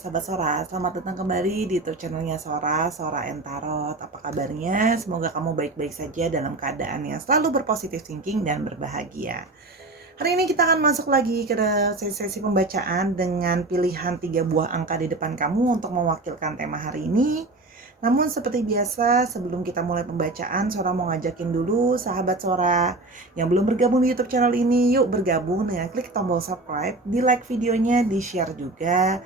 sahabat Sora, selamat datang kembali di YouTube channelnya Sora and Tarot. Apa kabarnya? Semoga kamu baik-baik saja dalam keadaan yang selalu berpositif thinking dan berbahagia. Hari ini kita akan masuk lagi ke sesi pembacaan dengan pilihan 3 buah angka di depan kamu untuk mewakilkan tema hari ini. Namun seperti biasa, sebelum kita mulai pembacaan, Sora mau ngajakin dulu sahabat Sora yang belum bergabung di YouTube channel ini, yuk bergabung dengan klik tombol subscribe, di like videonya, di share juga.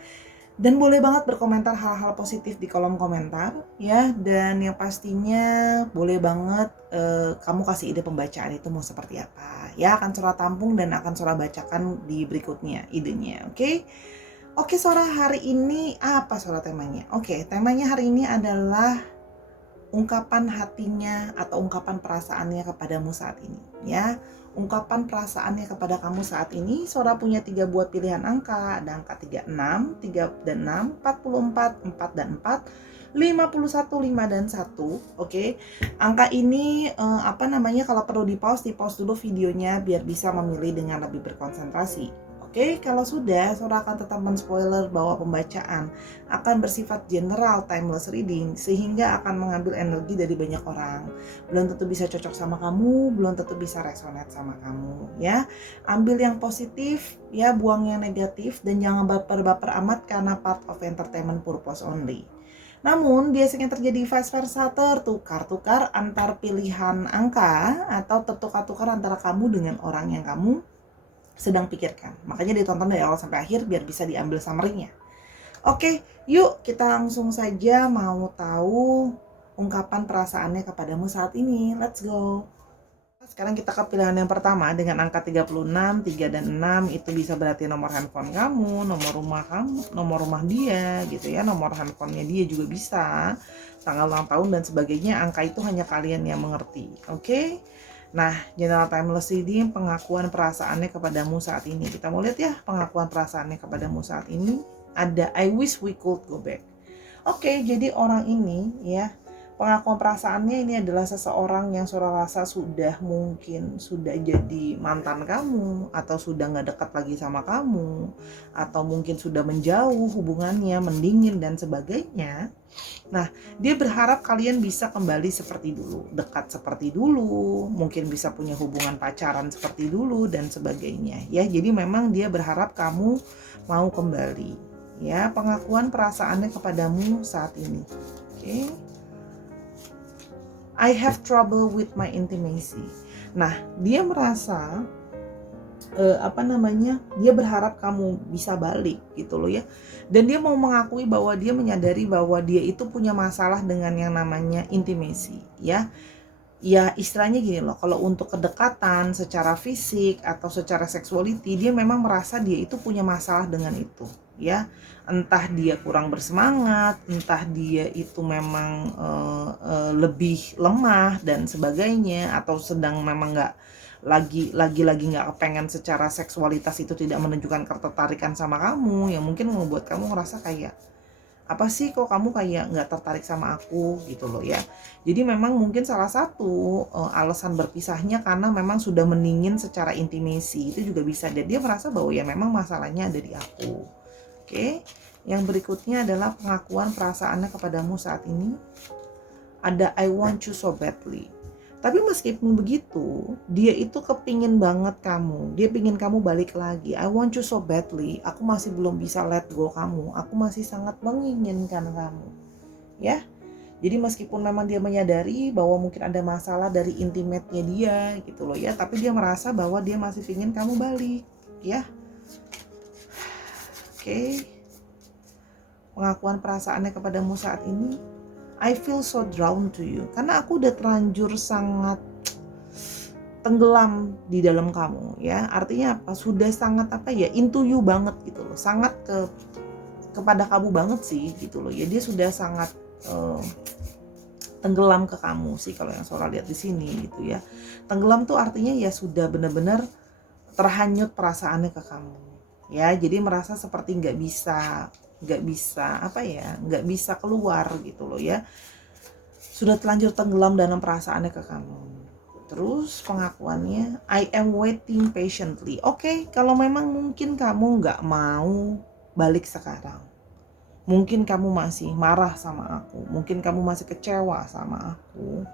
Dan boleh banget berkomentar hal-hal positif di kolom komentar ya. Dan yang pastinya boleh banget kamu kasih ide pembacaan itu mau seperti apa ya. Akan Sora tampung dan akan Sora bacakan di berikutnya idenya, oke? Oke Sora, hari ini apa Sora temanya? Oke, temanya hari ini adalah ungkapan hatinya atau ungkapan perasaannya kepadamu saat ini ya. Ungkapan perasaannya kepada kamu saat ini. Sora punya 3 buah pilihan angka. Ada angka 36, 3 dan 6, 44, 4 dan 4, 51, 5 dan 1. Oke. Angka ini kalau perlu di pause dulu videonya biar bisa memilih dengan lebih berkonsentrasi. Oke, kalau sudah, Sora akan tetap men-spoiler bahwa pembacaan akan bersifat general timeless reading sehingga akan mengambil energi dari banyak orang. Belum tentu bisa cocok sama kamu, belum tentu bisa resonate sama kamu ya. Ambil yang positif ya, buang yang negatif, dan jangan baper-baper amat karena part of entertainment purpose only. Namun biasanya terjadi vice versa, tertukar-tukar antar pilihan angka atau tertukar-tukar antara kamu dengan orang yang kamu sedang pikirkan. Makanya ditonton dari awal sampai akhir biar bisa diambil summary-nya. Oke, yuk kita langsung saja mau tahu ungkapan perasaannya kepadamu saat ini. Let's go. Sekarang kita ke pilihan yang pertama dengan angka 36, 3 dan 6. Itu bisa berarti nomor handphone kamu, nomor rumah kamu, nomor rumah dia gitu ya, nomor handphonenya dia juga bisa, tanggal ulang tahun dan sebagainya. Angka itu hanya kalian yang mengerti. Oke? Nah, general timeless reading, pengakuan perasaannya kepadamu saat ini. Kita mau lihat ya pengakuan perasaannya kepadamu saat ini. Ada I wish we could go back. Oke, jadi orang ini ya, pengakuan perasaannya ini adalah seseorang yang Sora rasa mungkin sudah jadi mantan kamu, atau sudah nggak dekat lagi sama kamu, atau mungkin sudah menjauh hubungannya, mendingin dan sebagainya. Nah, dia berharap kalian bisa kembali seperti dulu, dekat seperti dulu, mungkin bisa punya hubungan pacaran seperti dulu dan sebagainya ya. Jadi memang dia berharap kamu mau kembali ya. Pengakuan perasaannya kepadamu saat ini. Oke. I have trouble with my intimacy. Nah, dia merasa dia berharap kamu bisa balik gitu loh ya. Dan dia mau mengakui bahwa dia menyadari bahwa dia itu punya masalah dengan yang namanya intimacy ya. Ya istilahnya gini loh, kalau untuk kedekatan secara fisik atau secara sexuality, dia memang merasa dia itu punya masalah dengan itu ya. Entah dia kurang bersemangat, entah dia itu memang lebih lemah dan sebagainya, atau sedang memang lagi nggak kepengen secara seksualitas itu, tidak menunjukkan ketertarikan sama kamu, yang mungkin membuat kamu ngerasa kayak apa sih kok kamu kayak nggak tertarik sama aku gitu loh ya. Jadi memang mungkin salah satu alasan berpisahnya karena memang sudah meningin secara intimasi, itu juga bisa. Dan dia merasa bahwa ya memang masalahnya ada di aku. Oke, yang berikutnya adalah pengakuan perasaannya kepadamu saat ini. Ada I want you so badly. Tapi meskipun begitu, dia itu kepingin banget kamu. Dia pingin kamu balik lagi. I want you so badly. Aku masih belum bisa let go kamu. Aku masih sangat menginginkan kamu. Ya. Jadi meskipun memang dia menyadari bahwa mungkin ada masalah dari intimate-nya dia gitu loh ya, tapi dia merasa bahwa dia masih pingin kamu balik, ya. Oke. Pengakuan perasaannya kepadamu saat ini. I feel so drawn to you. Karena aku udah terlanjur sangat tenggelam di dalam kamu ya. Artinya apa? Sudah sangat into you banget gitu loh. Sangat kepada kamu banget sih gitu loh. Ya dia sudah sangat tenggelam ke kamu sih kalau yang Sora lihat di sini gitu ya. Tenggelam tuh artinya ya sudah benar-benar terhanyut perasaannya ke kamu. Ya, jadi merasa seperti nggak bisa keluar gitu loh ya. Sudah terlanjur tenggelam dalam perasaannya ke kamu. Terus pengakuannya, I am waiting patiently. Oke, kalau memang mungkin kamu nggak mau balik sekarang, Mungkin kamu masih marah sama aku, mungkin kamu masih kecewa sama aku.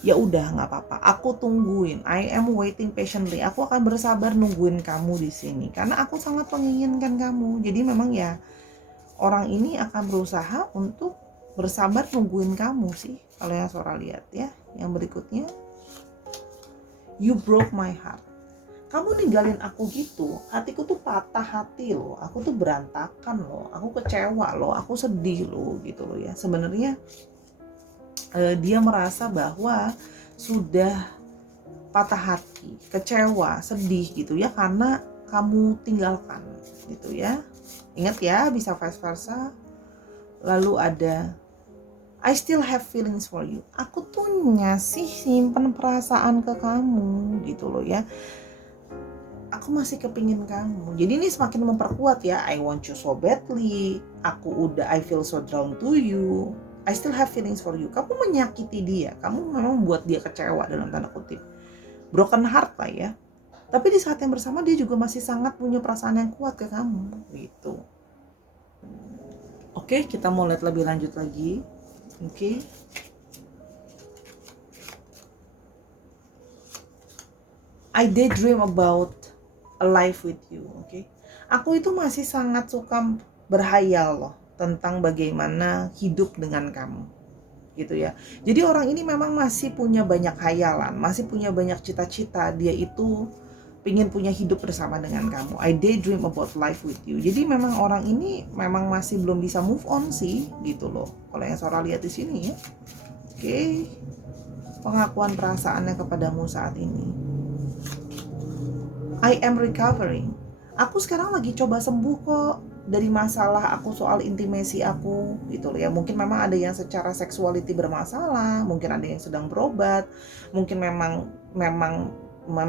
Ya udah, nggak apa-apa. Aku tungguin. I am waiting patiently. Aku akan bersabar nungguin kamu di sini karena aku sangat menginginkan kamu. Jadi memang ya orang ini akan berusaha untuk bersabar nungguin kamu sih. Kalau yang Sora lihat ya. Yang berikutnya, you broke my heart. Kamu ninggalin aku gitu, hatiku tuh patah hati loh. Aku tuh berantakan loh. Aku kecewa loh. Aku sedih loh gitu loh ya. Sebenarnya dia merasa bahwa sudah patah hati, kecewa, sedih gitu ya karena kamu tinggalkan gitu ya. Ingat ya, bisa vice versa. Lalu ada I still have feelings for you. Aku tuh ngasih simpen perasaan ke kamu gitu loh ya. Aku masih kepingin kamu. Jadi ini semakin memperkuat ya. I want you so badly. I feel so drawn to you. I still have feelings for you. Kamu menyakiti dia. Kamu memang membuat dia kecewa dalam tanda kutip. Broken heart lah ya. Tapi di saat yang bersama dia juga masih sangat punya perasaan yang kuat ke kamu gitu. Oke, kita mau lihat lebih lanjut lagi. Oke. I daydream about a life with you. Oke. Aku itu masih sangat suka berhayal loh tentang bagaimana hidup dengan kamu. Gitu ya. Jadi orang ini memang masih punya banyak hayalan, masih punya banyak cita-cita. Dia itu pengen punya hidup bersama dengan kamu. I daydream about life with you. Jadi memang orang ini memang masih belum bisa move on sih, gitu loh. Kalau yang Sora lihat di sini ya. Oke. Pengakuan perasaannya kepadamu saat ini. I am recovering. Aku sekarang lagi coba sembuh kok dari masalah aku soal intimasi aku gitu loh ya. Mungkin memang ada yang secara sexuality bermasalah, mungkin ada yang sedang berobat, mungkin memang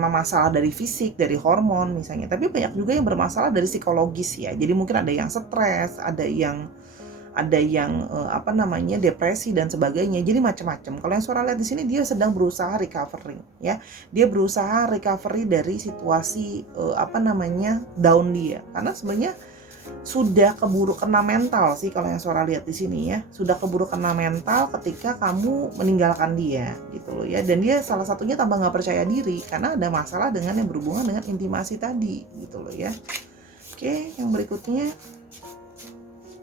masalah dari fisik, dari hormon misalnya. Tapi banyak juga yang bermasalah dari psikologis ya. Jadi mungkin ada yang stres, ada yang depresi dan sebagainya. Jadi macam-macam. Kalau yang Sora lihat di sini dia sedang berusaha recovering ya. Dia berusaha recovery dari situasi down dia. Karena sebenarnya sudah keburu kena mental sih kalau yang Sora lihat di sini ya. Sudah keburu kena mental ketika kamu meninggalkan dia gitu loh ya. Dan dia salah satunya tambah nggak percaya diri karena ada masalah dengan yang berhubungan dengan intimasi tadi gitu loh ya. Oke, yang berikutnya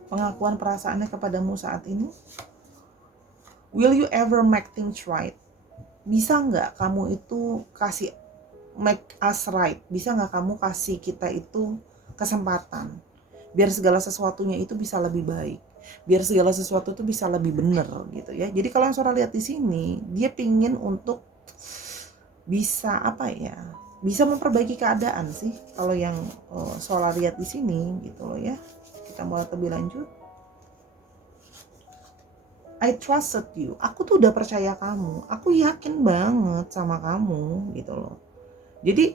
pengakuan perasaannya kepadamu saat ini. Will you ever make things right? Bisa nggak kamu itu kasih make us right? Bisa nggak kamu kasih kita itu kesempatan? Biar segala sesuatunya itu bisa lebih baik. Biar segala sesuatu itu bisa lebih benar gitu ya. Jadi kalau yang Sora lihat di sini, dia pingin untuk bisa bisa memperbaiki keadaan sih. Kalau yang Sora lihat di sini gitu loh ya. Kita mulai lebih lanjut. I trusted you. Aku tuh udah percaya kamu. Aku yakin banget sama kamu gitu loh. Jadi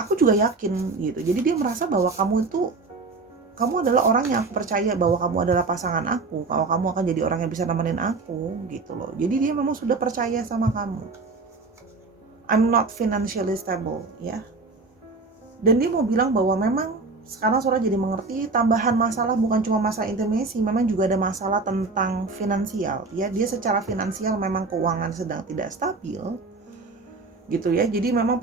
aku juga yakin gitu. Jadi dia merasa bahwa kamu adalah orang yang aku percaya, bahwa kamu adalah pasangan aku, kalau kamu akan jadi orang yang bisa nemenin aku gitu loh. Jadi dia memang sudah percaya sama kamu. I'm not financially stable ya. Dan dia mau bilang bahwa memang sekarang Sora jadi mengerti tambahan masalah bukan cuma masalah intimasi, memang juga ada masalah tentang finansial ya. Dia secara finansial memang keuangan sedang tidak stabil gitu ya. Jadi memang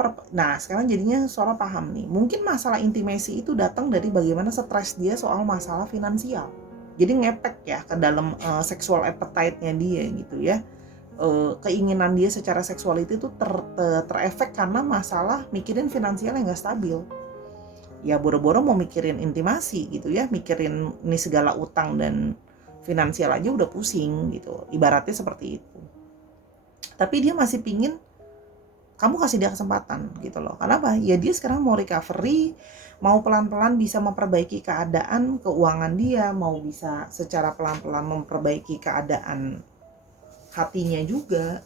sekarang jadinya Sora paham nih. Mungkin masalah intimasi itu datang dari bagaimana stres dia soal masalah finansial. Jadi ngepek ya ke dalam sexual appetite-nya dia gitu ya. Keinginan dia secara seksualiti itu terefek karena masalah mikirin finansial yang gak stabil. Ya boro-boro mau mikirin intimasi gitu ya, mikirin ini segala utang dan finansial aja udah pusing gitu, ibaratnya seperti itu. Tapi dia masih pingin kamu kasih dia kesempatan gitu loh. Kenapa? Ya dia sekarang mau recovery, mau pelan-pelan bisa memperbaiki keadaan keuangan dia, mau bisa secara pelan-pelan memperbaiki keadaan hatinya juga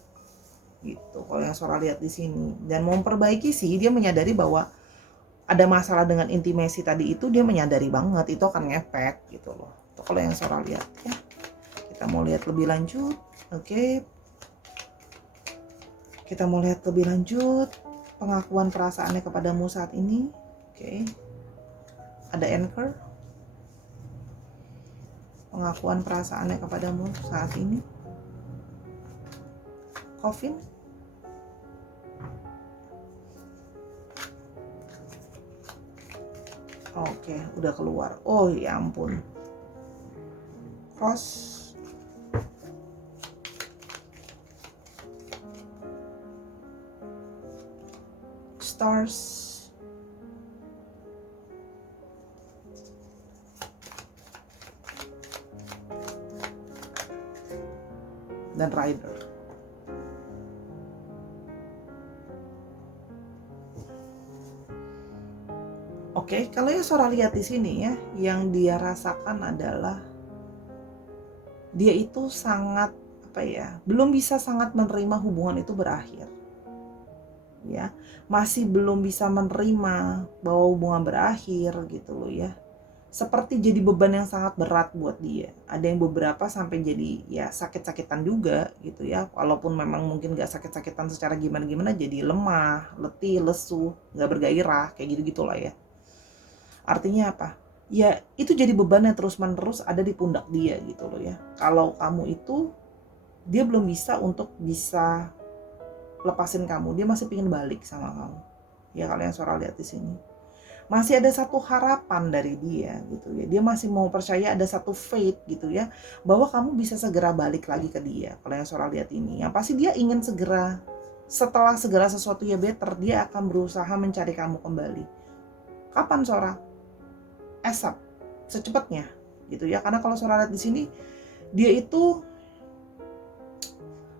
gitu. Kalau yang Sora lihat di sini, dan mau memperbaiki sih, dia menyadari bahwa ada masalah dengan intimasi tadi itu, dia menyadari banget itu akan ngefek gitu loh. Itu kalau yang Sora lihat ya. Kita mau lihat lebih lanjut. Oke. Kita mau lihat lebih lanjut pengakuan perasaannya kepadamu saat ini. Oke. Ada anchor. pengakuan perasaannya kepadamu saat ini. Coffin. Oke, udah keluar. Oh ya ampun. Cross. Stars. Dan Rider. Oke, kalau yang Sora lihat di sini ya, yang dia rasakan adalah dia itu sangat belum bisa sangat menerima hubungan itu berakhir. Ya, masih belum bisa menerima bahwa hubungan berakhir gitu loh ya. Seperti jadi beban yang sangat berat buat dia. Ada yang beberapa sampai jadi ya sakit-sakitan juga gitu ya. Walaupun memang mungkin gak sakit-sakitan secara gimana-gimana, jadi lemah, letih, lesu, gak bergairah, kayak gitu-gitulah ya. Artinya apa? Ya itu jadi beban yang terus-menerus ada di pundak dia gitu loh ya. Kalau kamu itu, dia belum bisa untuk bisa lepasin kamu, dia masih pengen balik sama kamu. Ya kalau yang Sora lihat di sini. Masih ada satu harapan dari dia gitu ya. Dia masih mau percaya ada satu faith gitu ya, bahwa kamu bisa segera balik lagi ke dia. Kalau yang Sora lihat ini, yang pasti dia ingin segera, setelah segala sesuatu ya better, dia akan berusaha mencari kamu kembali. Kapan Sora? ASAP, secepatnya gitu ya. Karena kalau Sora lihat di sini, dia itu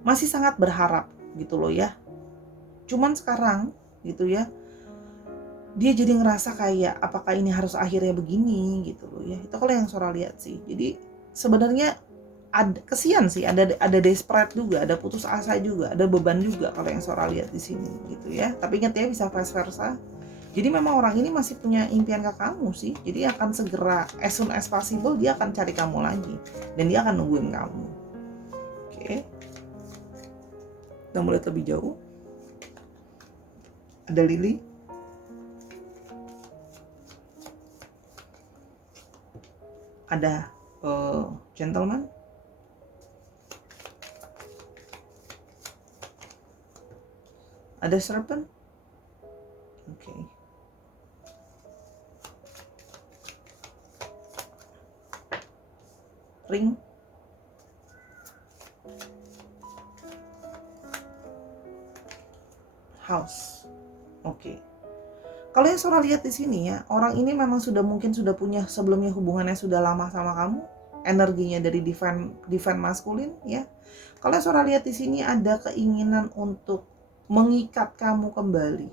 masih sangat berharap gitu loh ya. Cuman sekarang gitu ya, dia jadi ngerasa kayak apakah ini harus akhirnya begini gitu loh ya. Itu kalau yang Sora lihat sih. Jadi sebenarnya ada kesian sih, ada desperate juga, ada putus asa juga, ada beban juga kalau yang Sora lihat di sini gitu ya. Tapi ingat ya, bisa vice versa. Jadi memang orang ini masih punya impian ke kamu sih. Jadi akan segera, as soon as possible, dia akan cari kamu lagi dan dia akan nungguin kamu. Oke. Kita mulai lebih jauh. Ada Lily. Ada gentleman. Ada serpent. Oke. Ring. House. Oke. Kalau yang Sora lihat di sini ya, orang ini memang mungkin sudah punya sebelumnya hubungannya sudah lama sama kamu, energinya dari divine maskulin ya. Kalau yang Sora lihat di sini ada keinginan untuk mengikat kamu kembali.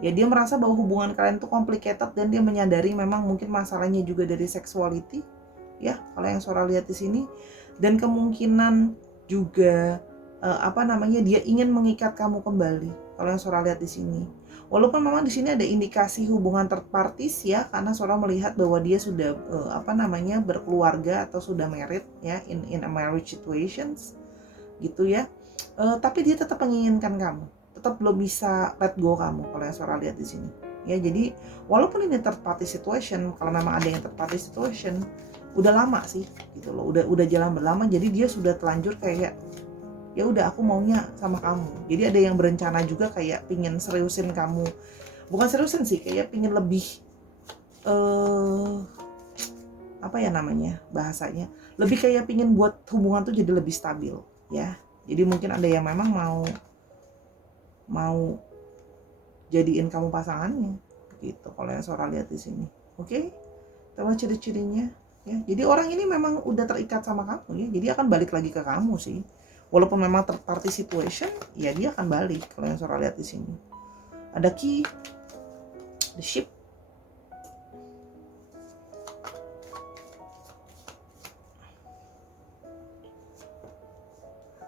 Ya dia merasa bahwa hubungan kalian itu complicated dan dia menyadari memang mungkin masalahnya juga dari sexuality ya. Kalau yang Sora lihat di sini, dan kemungkinan juga dia ingin mengikat kamu kembali. Kalau yang Sora lihat di sini. Walaupun memang di sini ada indikasi hubungan third parties ya, karena Sora melihat bahwa dia sudah berkeluarga atau sudah married ya, in a marriage situations gitu ya. Tapi dia tetap menginginkan kamu, tetap belum bisa let go kamu kalau yang Sora lihat di sini. Ya jadi walaupun ini third party situation, kalau memang ada yang third party situation, udah lama sih gitu loh, udah jalan berlama, jadi dia sudah telanjur kayak ya udah aku maunya sama kamu. Jadi ada yang berencana juga kayak pingin seriusin kamu, bukan seriusin sih, kayak pingin lebih bahasanya, lebih kayak pingin buat hubungan tuh jadi lebih stabil ya. Jadi mungkin ada yang memang mau jadiin kamu pasangannya gitu kalau yang Sora lihat di sini. Oke, tahu ciri-cirinya ya. Jadi orang ini memang udah terikat sama kamu ya, jadi akan balik lagi ke kamu sih. Walaupun memang third party situation, ya dia akan balik kalau yang Sora lihat di sini. Ada key, the ship.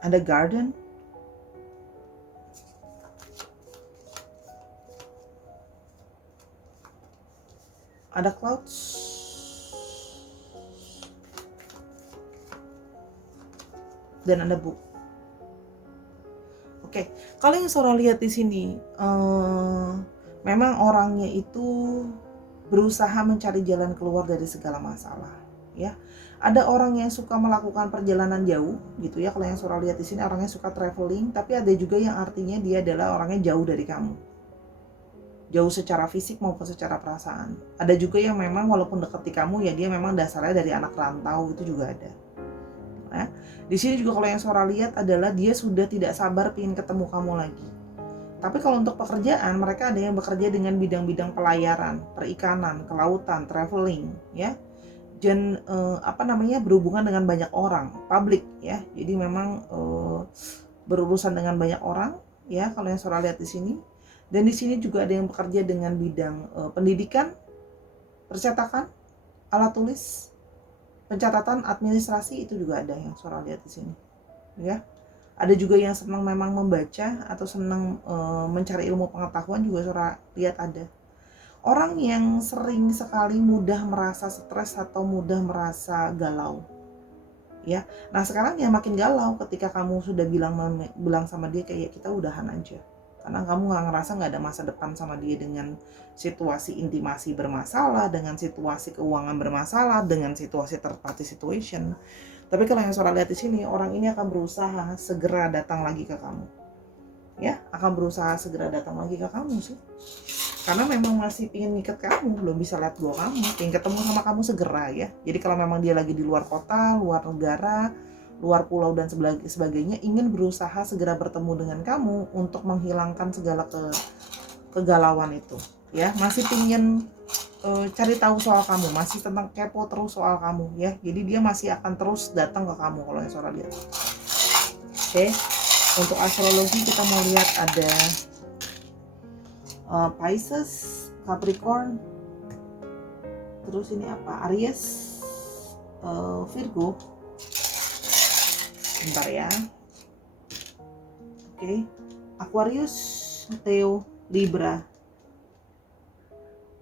Ada garden. Ada clouds. Dan ada book. Oke, kalau yang Sora lihat di sini, memang orangnya itu berusaha mencari jalan keluar dari segala masalah, ya. Ada orang yang suka melakukan perjalanan jauh gitu ya. Kalau yang Sora lihat di sini orangnya suka traveling, tapi ada juga yang artinya dia adalah orangnya jauh dari kamu. Jauh secara fisik maupun secara perasaan. Ada juga yang memang walaupun dekat di kamu ya dia memang dasarnya dari anak rantau, itu juga ada. Nah, di sini juga kalau yang Sora lihat adalah dia sudah tidak sabar ingin ketemu kamu lagi. Tapi kalau untuk pekerjaan, mereka ada yang bekerja dengan bidang-bidang pelayaran, perikanan, kelautan, traveling, ya. Dan berhubungan dengan banyak orang, publik, ya. Jadi memang berurusan dengan banyak orang, ya. Kalau yang Sora lihat di sini, dan di sini juga ada yang bekerja dengan bidang pendidikan, percetakan, alat tulis, pencatatan, administrasi, itu juga ada yang Sora lihat di sini, ya. Ada juga yang senang memang membaca atau senang mencari ilmu pengetahuan juga Sora lihat ada. Orang yang sering sekali mudah merasa stres atau mudah merasa galau. Ya. Nah, sekarang ya makin galau ketika kamu sudah bilang sama dia kayak kita udahan aja. Karena kamu ngerasa nggak ada masa depan sama dia dengan situasi intimasi bermasalah, dengan situasi keuangan bermasalah, dengan situasi third party situation. Tapi kalau yang Sora lihat di sini, orang ini akan berusaha segera datang lagi ke kamu. Ya, akan berusaha segera datang lagi ke kamu sih. Karena memang masih ingin ngikat kamu, belum bisa lihat gua kamu, ingin ketemu sama kamu segera ya. Jadi kalau memang dia lagi di luar kota, luar negara, luar pulau dan sebagainya, ingin berusaha segera bertemu dengan kamu untuk menghilangkan segala kegalauan itu. Ya, masih ingin cari tahu soal kamu, masih tentang kepo terus soal kamu ya. Jadi dia masih akan terus datang ke kamu kalau yang Sora lihat. Oke. Untuk astrologi kita mau lihat ada Pisces, Capricorn, terus ini apa? Aries, Virgo. Bentar ya. Oke. Aquarius, Leo, Libra.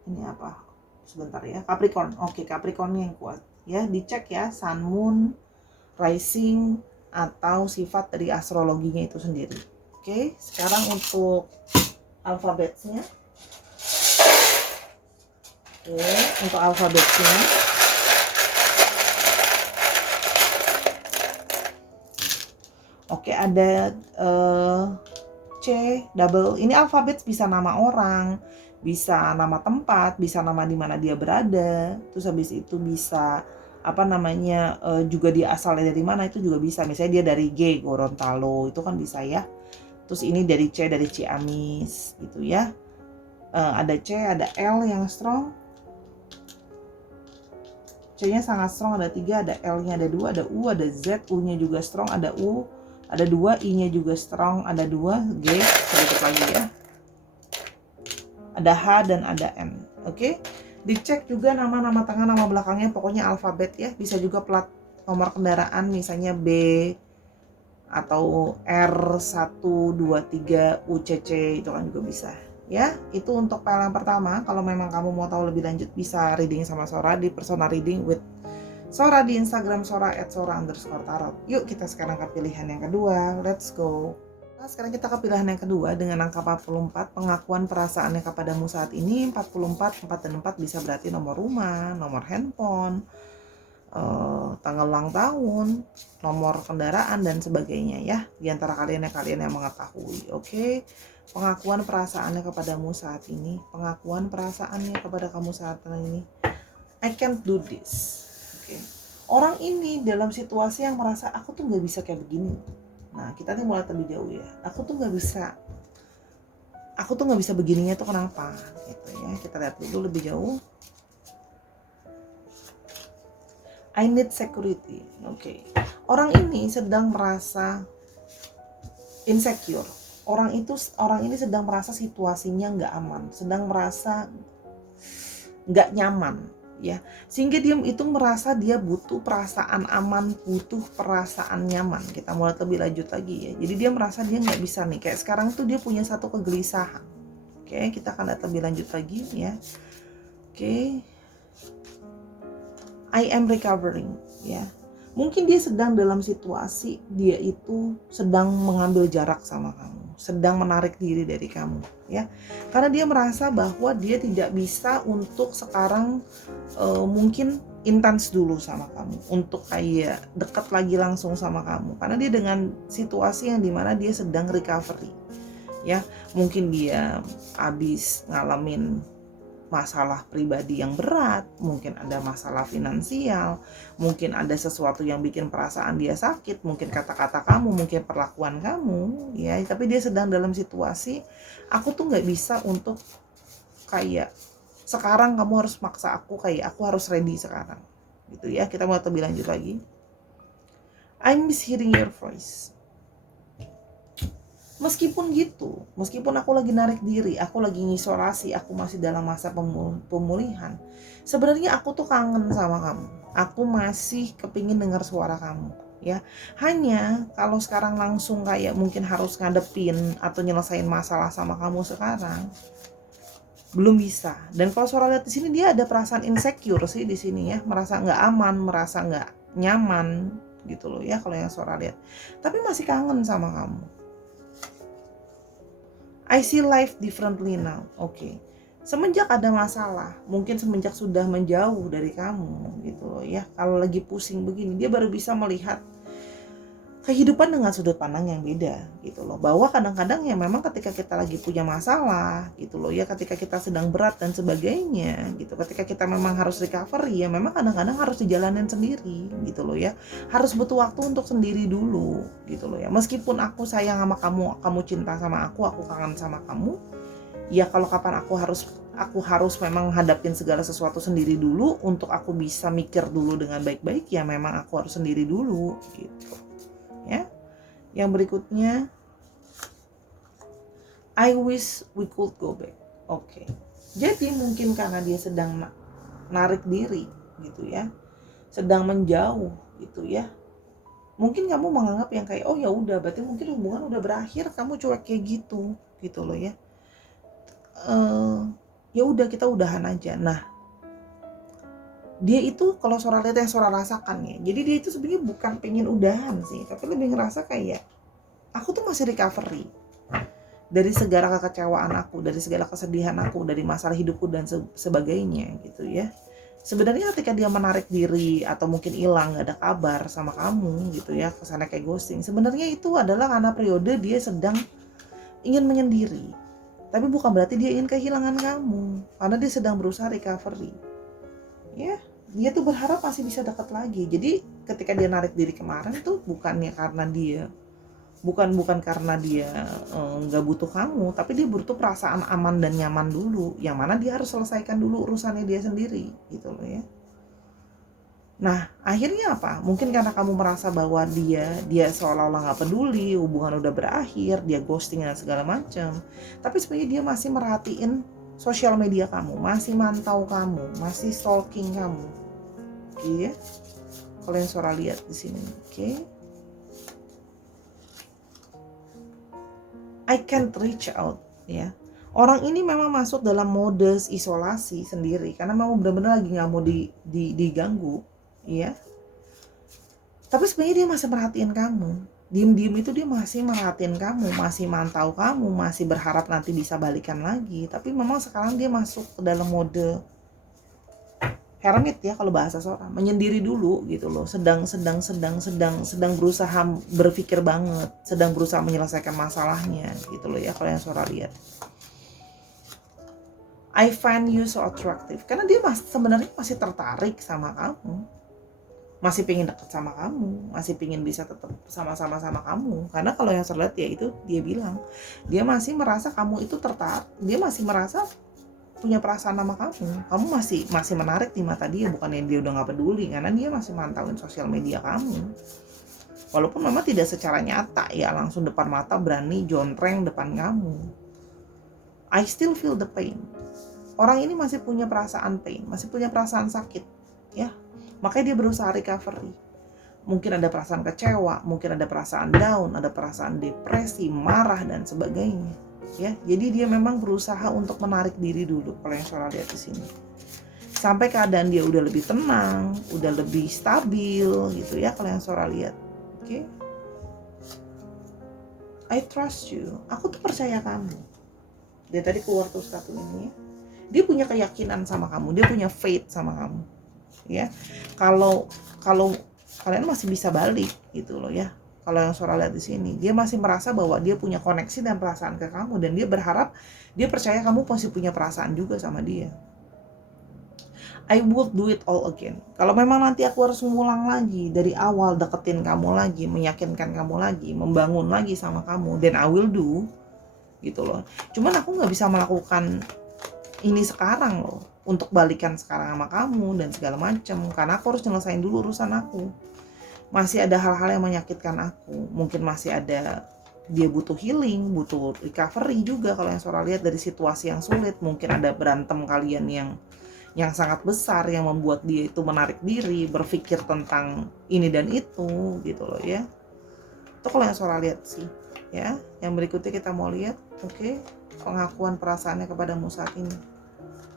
Ini apa? Sebentar ya. Capricorn. Oke, Capricorn yang kuat. Ya, dicek ya Sun, Moon, Rising atau sifat dari astrologinya itu sendiri. Oke, sekarang untuk alfabetnya. Oke, untuk alfabetnya. Oke, ada C, double. Ini alfabet bisa nama orang, bisa nama tempat, bisa nama di mana dia berada. Terus habis itu bisa juga dia asalnya dari mana itu juga bisa. Misalnya dia dari G, Gorontalo, itu kan bisa ya. Terus ini dari C, dari Ciamis gitu ya. Ada C, ada L yang strong. C-nya sangat strong, ada 3, ada L-nya ada 2, ada U, ada Z, U-nya juga strong, ada U, ada 2, I-nya juga strong, ada 2, G, sedikit lagi ya. Ada H dan ada N. Oke. Dicek juga nama-nama tengah, nama belakangnya, pokoknya alfabet ya. Bisa juga plat nomor kendaraan, misalnya B atau R123 UCC, itu kan juga bisa. Ya, itu untuk file yang pertama. Kalau memang kamu mau tahu lebih lanjut, bisa reading sama Sora di personal reading with Sora di Instagram Sora@Sora_tarot. Yuk kita sekarang ke pilihan yang kedua. Let's go. Nah, sekarang kita ke pilihan yang kedua dengan angka 44, pengakuan perasaannya kepadamu saat ini. 44, 4 dan 4 bisa berarti nomor rumah, nomor handphone, tanggal ulang tahun, nomor kendaraan dan sebagainya ya. Di antara kalian yang mengetahui. Oke. Pengakuan perasaannya kepadamu saat ini. Pengakuan perasaannya kepada kamu saat ini. I can't do this. Oke. Orang ini dalam situasi yang merasa aku tuh nggak bisa kayak begini. Nah, kita nih mulai lebih jauh ya. Aku tuh nggak bisa begininya tuh kenapa? Gitu ya. Kita lihat dulu lebih jauh. I need security. Oke. Orang ini sedang merasa insecure. Orang ini sedang merasa situasinya nggak aman, sedang merasa nggak nyaman. Ya, sehingga dia itu merasa dia butuh perasaan aman, butuh perasaan nyaman. Kita mulai lebih lanjut lagi ya. Jadi dia merasa dia nggak bisa nih. Kayak sekarang tuh dia punya satu kegelisahan. Oke, kita akan lihat lebih lanjut lagi ya. Oke, I am recovering ya. Mungkin dia sedang dalam situasi dia itu sedang mengambil jarak sama kamu, sedang menarik diri dari kamu ya. Karena dia merasa bahwa dia tidak bisa untuk sekarang mungkin intens dulu sama kamu, untuk kayak deket lagi langsung sama kamu, karena dia dengan situasi yang dimana dia sedang recovery, ya. Mungkin dia habis ngalamin masalah pribadi yang berat, mungkin ada masalah finansial, mungkin ada sesuatu yang bikin perasaan dia sakit, mungkin kata-kata kamu, mungkin perlakuan kamu, ya. Tapi dia sedang dalam situasi, aku tuh nggak bisa untuk kayak sekarang kamu harus maksa aku, kayak aku harus ready sekarang, gitu ya. Kita mau lebih lanjut lagi. I miss hearing your voice. Meskipun gitu, meskipun aku lagi narik diri, aku lagi ngisolasi, aku masih dalam masa pemulihan, sebenarnya aku tuh kangen sama kamu. Aku masih kepingin dengar suara kamu, ya. Hanya kalau sekarang langsung kayak mungkin harus ngadepin atau nyelesain masalah sama kamu sekarang, belum bisa. Dan kalau suara lihat di sini, dia ada perasaan insecure sih di sini, ya, merasa nggak aman, merasa nggak nyaman, gitu loh, ya, kalau yang suara lihat. Tapi masih kangen sama kamu. I see life differently now. Oke. Semenjak ada masalah, mungkin semenjak sudah menjauh dari kamu, gitu loh, ya. Kalau lagi pusing begini, dia baru bisa melihat kehidupan dengan sudut pandang yang beda, gitu loh. Bahwa kadang-kadang ya memang ketika kita lagi punya masalah, gitu loh, ya, ketika kita sedang berat dan sebagainya, gitu. Ketika kita memang harus recovery, ya memang kadang-kadang harus dijalanin sendiri, gitu loh, ya. Harus butuh waktu untuk sendiri dulu, gitu loh, ya. Meskipun aku sayang sama kamu, kamu cinta sama aku kangen sama kamu, ya kalau kapan aku harus memang hadapin segala sesuatu sendiri dulu untuk aku bisa mikir dulu dengan baik-baik, ya memang aku harus sendiri dulu, gitu. Ya, yang berikutnya, I wish we could go back. Oke. Jadi mungkin karena dia sedang narik diri, gitu ya, sedang menjauh, gitu ya. Mungkin kamu menganggap yang kayak, oh ya udah, berarti mungkin hubungan udah berakhir, kamu cuek kayak gitu loh, ya. Ya udah, kita udahan aja. Nah, dia itu kalau suara lihat yang suara rasakan, ya. Jadi dia itu sebenarnya bukan pengen udahan sih, tapi lebih ngerasa kayak aku tuh masih recovery dari segala kekecewaan aku, dari segala kesedihan aku, dari masalah hidupku dan sebagainya, gitu ya. Sebenarnya ketika dia menarik diri atau mungkin hilang, gak ada kabar sama kamu, gitu ya, kesana kayak ghosting, sebenarnya itu adalah karena periode dia sedang ingin menyendiri. Tapi bukan berarti dia ingin kehilangan kamu, karena dia sedang berusaha recovery, ya. Dia tuh berharap masih bisa dekat lagi. Jadi ketika dia narik diri kemarin tuh bukannya karena dia bukan karena dia nggak butuh kamu, tapi dia butuh perasaan aman dan nyaman dulu, yang mana dia harus selesaikan dulu urusannya dia sendiri, gitu loh, ya. Nah, akhirnya apa? Mungkin karena kamu merasa bahwa dia seolah-olah nggak peduli, hubungan udah berakhir, dia ghosting dan segala macam. Tapi sebenarnya dia masih merhatiin sosial media kamu, masih mantau kamu, masih stalking kamu, oke, ya. Kalau yang suara lihat di sini, oke. I can't reach out, ya. Orang ini memang masuk dalam mode isolasi sendiri karena memang benar-benar lagi nggak mau diganggu, ya. Tapi sebenarnya dia masih merhatiin kamu. Diem-diem itu dia masih merhatiin kamu, masih mantau kamu, masih berharap nanti bisa balikan lagi. Tapi memang sekarang dia masuk ke dalam mode hermit, ya, kalau bahasa seorang, menyendiri dulu, gitu loh. Sedang berusaha berpikir banget, sedang berusaha menyelesaikan masalahnya, gitu loh, ya, kalau yang suara lihat. I find you so attractive, karena dia sebenarnya masih tertarik sama kamu, masih pengen deket sama kamu, masih pengen bisa tetap sama-sama sama kamu. Karena kalau yang suara lihat, ya itu dia bilang, dia masih merasa kamu itu tertarik, dia masih merasa punya perasaan sama kamu masih menarik di mata dia, bukannya dia udah nggak peduli, karena dia masih mantauin sosial media kamu, walaupun memang tidak secara nyata, ya, langsung depan mata berani jontreng depan kamu. I still feel the pain. Orang ini masih punya perasaan pain, masih punya perasaan sakit, ya, makanya dia berusaha recovery. Mungkin ada perasaan kecewa, mungkin ada perasaan down, ada perasaan depresi, marah dan sebagainya, ya. Jadi dia memang berusaha untuk menarik diri dulu, kalau yang suara lihat di sini, sampai keadaan dia udah lebih tenang, udah lebih stabil, gitu ya, kalau yang suara lihat. Oke. I trust you. Aku tuh percaya kamu. Dia tadi keluar tuh satu ini, ya. Dia punya keyakinan sama kamu, dia punya faith sama kamu, ya. Kalau kalau kalian masih bisa balik gitu loh ya. Kalau yang Sora lihat di sini, dia masih merasa bahwa dia punya koneksi dan perasaan ke kamu, dan dia berharap, dia percaya kamu masih punya perasaan juga sama dia. I would do it all again. Kalau memang nanti aku harus ngulang lagi dari awal, deketin kamu lagi, meyakinkan kamu lagi, membangun lagi sama kamu, then I will do gitu loh. Cuman aku nggak bisa melakukan ini sekarang loh, untuk balikan sekarang sama kamu dan segala macam, karena aku harus nyelesain dulu urusan aku. Masih ada hal-hal yang menyakitkan aku, mungkin masih ada, dia butuh healing, butuh recovery juga. Kalau yang Sora lihat dari situasi yang sulit, mungkin ada berantem kalian yang sangat besar yang membuat dia itu menarik diri, berpikir tentang ini dan itu gitu loh ya. Itu kalau yang Sora lihat sih ya. Yang berikutnya kita mau lihat, oke, pengakuan perasaannya kepadamu saat ini.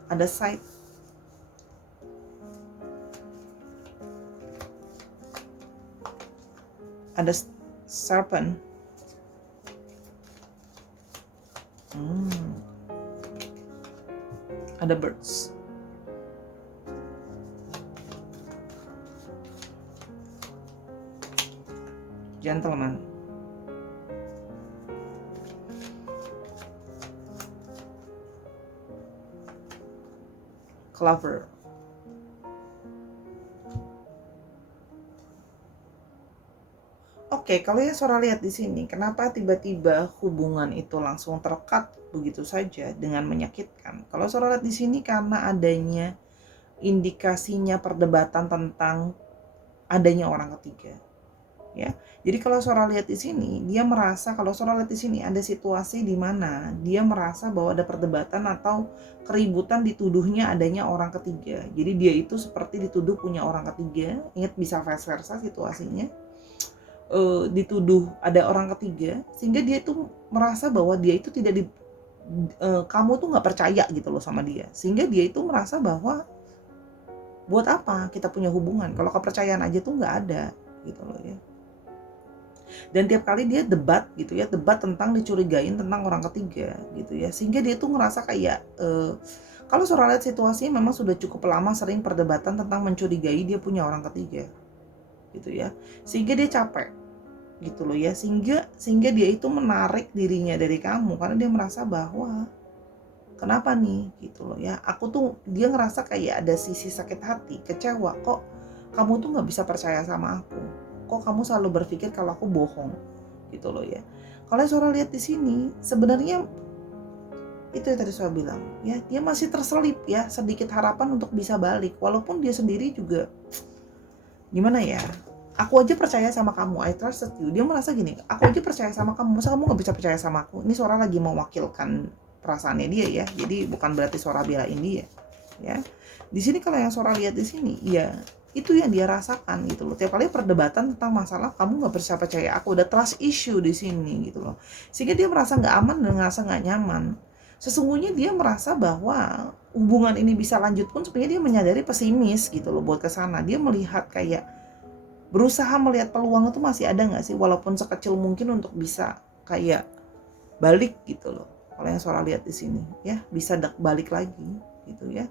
Ada side, ada serpent, ada birds, gentleman, clover. Oke, kalau yang Sora lihat di sini, kenapa tiba-tiba hubungan itu langsung terkat begitu saja dengan menyakitkan? Kalau Sora lihat di sini karena adanya indikasinya perdebatan tentang adanya orang ketiga. Ya. Jadi kalau Sora lihat di sini, dia merasa, kalau Sora lihat di sini ada situasi di mana dia merasa bahwa ada perdebatan atau keributan, dituduhnya adanya orang ketiga. Jadi dia itu seperti dituduh punya orang ketiga. Ingat, bisa vice versa situasinya. Dituduh ada orang ketiga, sehingga dia itu merasa bahwa dia itu tidak kamu tuh nggak percaya gitu loh sama dia, sehingga dia itu merasa bahwa buat apa kita punya hubungan kalau kepercayaan aja tuh nggak ada gitu loh ya. Dan tiap kali dia debat gitu ya, debat tentang dicurigain tentang orang ketiga gitu ya, sehingga dia tuh ngerasa kayak kalau Sora lihat situasinya memang sudah cukup lama sering perdebatan tentang mencurigai dia punya orang ketiga gitu ya, sehingga dia capek gitu loh ya, sehingga dia itu menarik dirinya dari kamu karena dia merasa bahwa kenapa nih gitu loh ya, aku tuh, dia ngerasa kayak ada sisi sakit hati, kecewa, kok kamu tuh nggak bisa percaya sama aku, kok kamu selalu berpikir kalau aku bohong gitu loh ya. Kalau Sora lihat di sini sebenarnya itu yang tadi saya bilang ya, dia masih terselip ya sedikit harapan untuk bisa balik, walaupun dia sendiri juga gimana ya, aku aja percaya sama kamu, I trusted you. Dia merasa gini, aku aja percaya sama kamu, masa kamu gak bisa percaya sama aku? Ini Sora lagi mewakilkan perasaannya dia ya, jadi bukan berarti Sora belain dia ya. Di sini kalau yang Sora lihat di sini, ya itu yang dia rasakan gitu loh. Tiap kali perdebatan tentang masalah kamu nggak bisa percaya aku, udah trust issue di sini gitu loh, sehingga dia merasa nggak aman dan merasa nggak nyaman. Sesungguhnya dia merasa bahwa hubungan ini bisa lanjut pun sebenarnya dia menyadari pesimis gitu loh buat kesana. Dia melihat kayak berusaha melihat peluang itu masih ada nggak sih, walaupun sekecil mungkin, untuk bisa kayak balik gitu loh. Kalau yang Sora lihat di sini ya, bisa balik lagi gitu ya.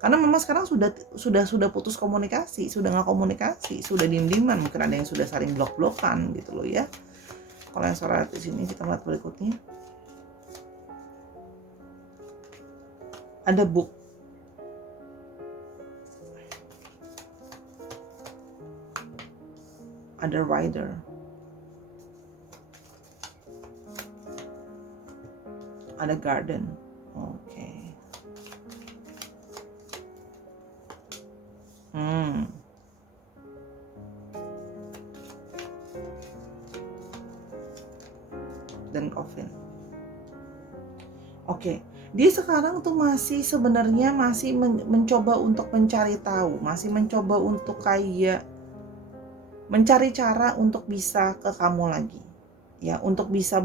Karena memang sekarang sudah putus komunikasi, sudah nggak komunikasi, sudah diem-dieman, mungkin ada yang sudah saling blok-blokan gitu loh ya. Kalau yang Sora lihat di sini, kita lihat berikutnya. Ada book. Ada rider. Ada garden. Oke. Dan coffin. Oke. Dia sekarang tuh masih sebenarnya masih mencoba untuk mencari tahu, masih mencoba untuk kayak mencari cara untuk bisa ke kamu lagi ya, untuk bisa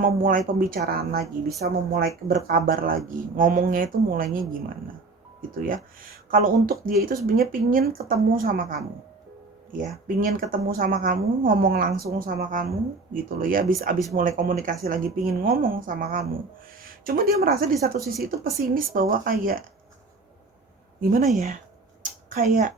memulai pembicaraan lagi, bisa memulai berkabar lagi, ngomongnya itu mulainya gimana gitu ya. Kalau untuk dia itu sebenarnya pingin ketemu sama kamu ya, pingin ketemu sama kamu, ngomong langsung sama kamu gitu loh ya, abis mulai komunikasi lagi pingin ngomong sama kamu. Cuma dia merasa di satu sisi itu pesimis bahwa kayak gimana ya, kayak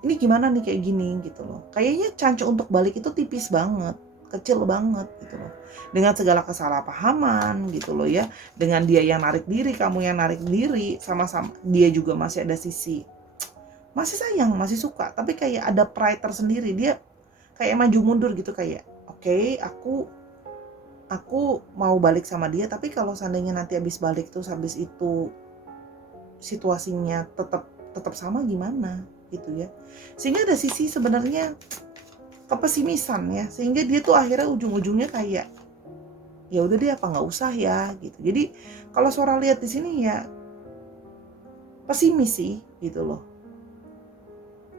ini gimana nih kayak gini gitu loh. Kayaknya chance untuk balik itu tipis banget, kecil banget gitu loh. Dengan segala kesalahpahaman gitu loh ya. Dengan dia yang narik diri, kamu yang narik diri, sama-sama dia juga masih ada sisi masih sayang, masih suka, tapi kayak ada pride tersendiri. Dia kayak maju mundur gitu, kayak oke, aku mau balik sama dia, tapi kalau seandainya nanti habis balik terus habis itu situasinya tetap sama gimana gitu ya. Sehingga ada sisi sebenarnya kepesimisan ya, sehingga dia tuh akhirnya ujung-ujungnya kayak ya udah deh, apa nggak usah ya gitu. Jadi kalau Sora lihat di sini ya pesimis sih gitu loh.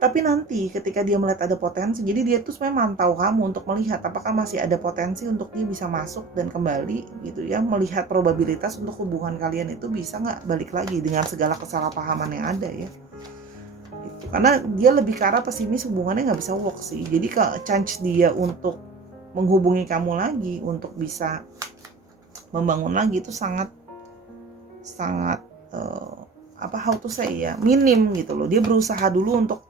Tapi nanti ketika dia melihat ada potensi, jadi dia tuh sebenarnya mantau kamu untuk melihat apakah masih ada potensi untuk dia bisa masuk dan kembali gitu ya, melihat probabilitas untuk hubungan kalian itu bisa nggak balik lagi dengan segala kesalahpahaman yang ada ya. Gitu. Karena dia lebih ke arah pesimis, hubungannya nggak bisa work sih. Jadi chance dia untuk menghubungi kamu lagi, untuk bisa membangun lagi itu sangat how to say ya, minim gitu loh. Dia berusaha dulu untuk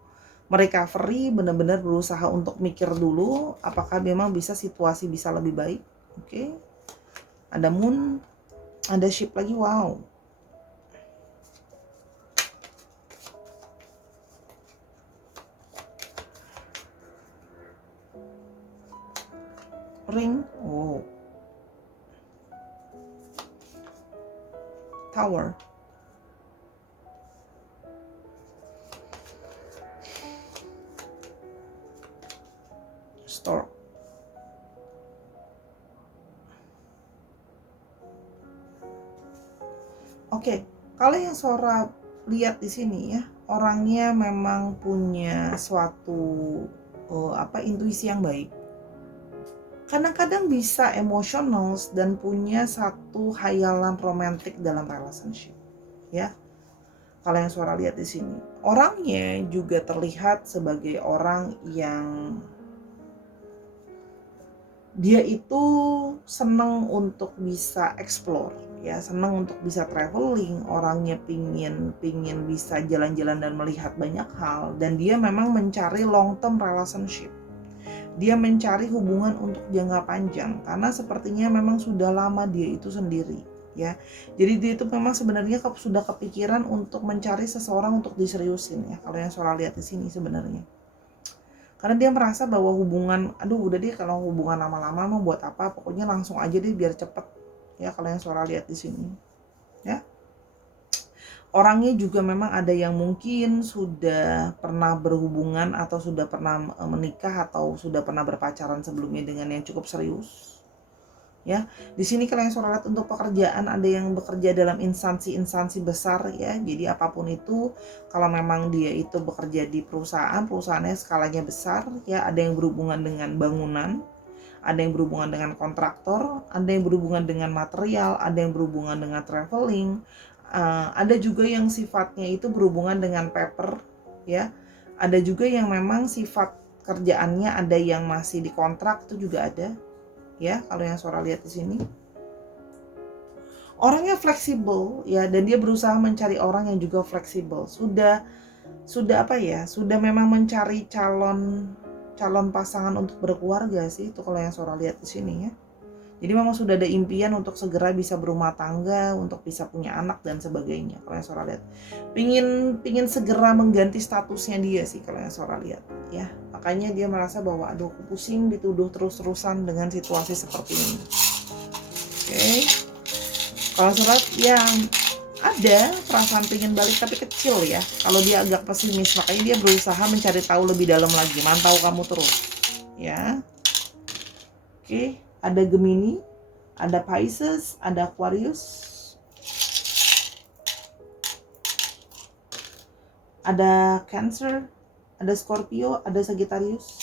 merecovery, benar-benar berusaha untuk mikir dulu apakah memang bisa situasi bisa lebih baik. Oke. Ada moon, ada ship lagi, wow. Ring, oh. Tower. Store. Oke, kalau yang Sora lihat di sini ya, orangnya memang punya suatu intuisi yang baik. Kadang-kadang bisa emosional dan punya satu khayalan romantik dalam relationship, ya. Kalau yang Sora lihat di sini, orangnya juga terlihat sebagai orang yang dia itu senang untuk bisa explore ya, senang untuk bisa traveling, orangnya pingin bisa jalan-jalan dan melihat banyak hal, dan dia memang mencari long term relationship. Dia mencari hubungan untuk jangka panjang karena sepertinya memang sudah lama dia itu sendiri ya. Jadi dia itu memang sebenarnya sudah kepikiran untuk mencari seseorang untuk diseriusin ya, kalau yang Sora lihat di sini sebenarnya. Karena dia merasa bahwa hubungan, udah deh kalau hubungan lama-lama mau buat apa, pokoknya langsung aja deh biar cepet ya, kalau yang Sora lihat di sini ya. Orangnya juga memang ada yang mungkin sudah pernah berhubungan atau sudah pernah menikah atau sudah pernah berpacaran sebelumnya dengan yang cukup serius ya. Di sini kalau yang Sora lihat untuk pekerjaan, ada yang bekerja dalam instansi besar ya. Jadi apapun itu, kalau memang dia itu bekerja di perusahaannya skalanya besar ya, ada yang berhubungan dengan bangunan, ada yang berhubungan dengan kontraktor, ada yang berhubungan dengan material, ada yang berhubungan dengan traveling, ada juga yang sifatnya itu berhubungan dengan paper ya. Ada juga yang memang sifat kerjaannya ada yang masih di kontrak, itu juga ada ya, kalau yang Sora lihat di sini. Orangnya fleksibel ya, dan dia berusaha mencari orang yang juga fleksibel. Sudah memang mencari calon pasangan untuk berkeluarga sih, itu kalau yang Sora lihat di sini ya. Jadi memang sudah ada impian untuk segera bisa berumah tangga, untuk bisa punya anak dan sebagainya. Kalau yang Sora lihat, pingin segera mengganti statusnya dia sih, kalau yang Sora lihat ya. Makanya dia merasa bahwa aku pusing dituduh terus-terusan dengan situasi seperti ini. Oke. Kalau Sora yang ada perasaan pingin balik tapi kecil ya. Kalau dia agak pesimis, makanya dia berusaha mencari tahu lebih dalam lagi, mantau kamu terus ya. Oke. Ada Gemini, ada Pisces, ada Aquarius, ada Cancer, ada Scorpio, ada Sagittarius,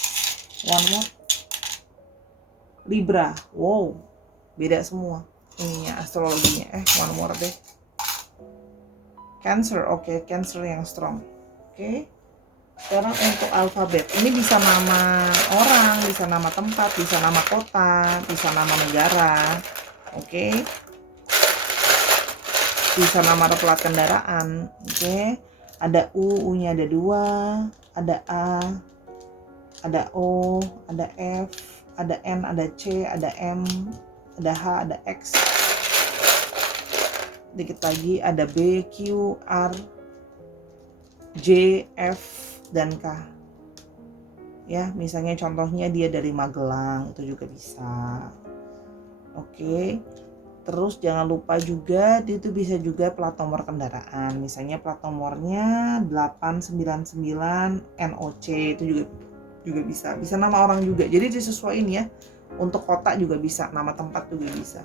one more, Libra. Wow, beda semua ininya astrologinya. One more deh. Cancer, oke, Cancer yang strong. Oke. Sekarang untuk alfabet, ini bisa nama orang, bisa nama tempat, bisa nama kota, bisa nama negara, oke. Bisa nama plat kendaraan, oke. Ada U-nya ada 2, ada A, ada O, ada F, ada N, ada C, ada M, ada H, ada X. Dikit lagi ada B, Q, R, J, F, dan K. Ya, misalnya contohnya dia dari Magelang, itu juga bisa. Oke. Terus jangan lupa juga itu bisa juga plat nomor kendaraan. Misalnya plat nomornya 899 NOC, itu juga bisa. Bisa nama orang juga. Jadi disesuaiin ya. Untuk kota juga bisa, nama tempat juga bisa.